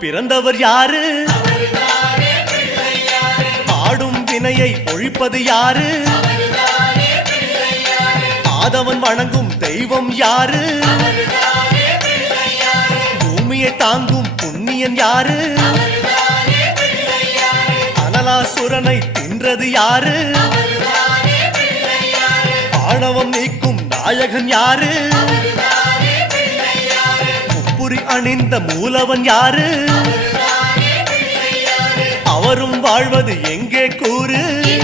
பிறந்தவர் யாரு? ஆடும் வினையை ஒழிப்பது யாரு? ஆதவன் வணங்கும் தெய்வம் யாரு? பூமியை தாங்கும் புண்ணியன் யாரு? அனலாசுரனை தின்றது யாரு? ஆணவம் நீக்கும் நாயகன் யாரு? முப்புரி அணிந்த மூலவன் யாரு? அவரும் வாழ்வது எங்கே கூறு?